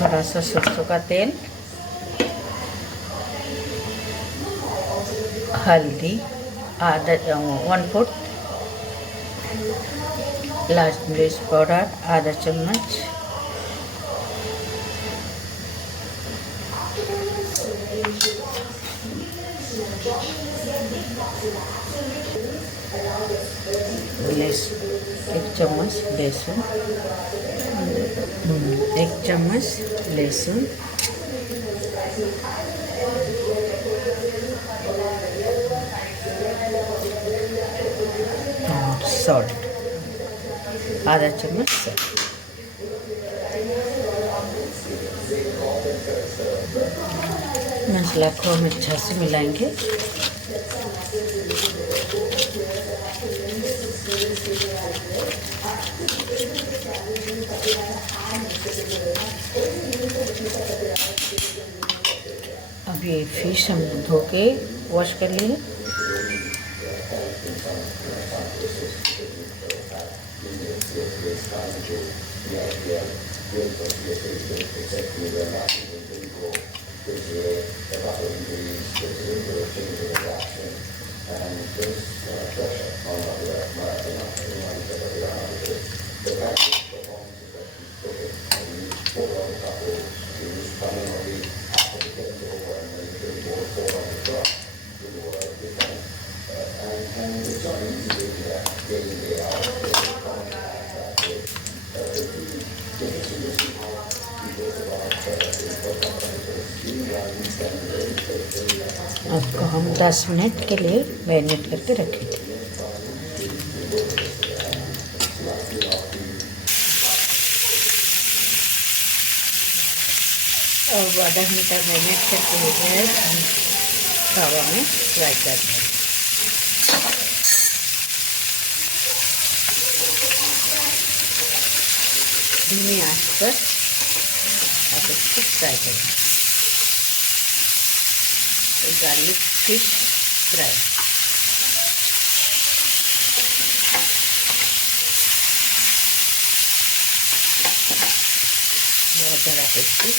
थोड़ा सा सरसों का तेल, हल्दी आधा 1/4, लाल मिर्च पाउडर आधा चम्मच, एक चम्मच लहसुन, 1 चम्मच लहसुन, और सॉल्ट आधा चम्मच सॉल्ट। मसाला को हम अच्छा से मिलाएंगे। अब ये फिश हम धो के वॉश कर लिए। आपको हम 10 मिनट के लिए मैरिनेट करके रखेंगे। और आधा घंटा मैरिनेट करके हो गया है, हम तवा में फ्राई कर दें। धीमी आंच पर आप इसको फ्राई करें। गार्लिक फिश फ्राई बहुत ज़्यादा टेस्टी।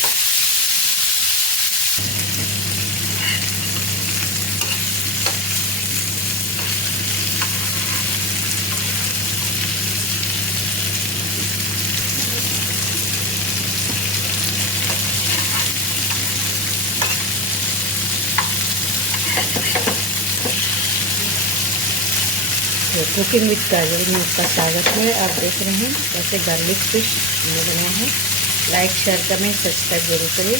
कुकिंग विद काजल में आपका स्वागत है। आप देख रहे हैं कैसे गार्लिक फिश हमने बनाया है। लाइक शेयर कमेंट सब्सक्राइब जरूर करिए।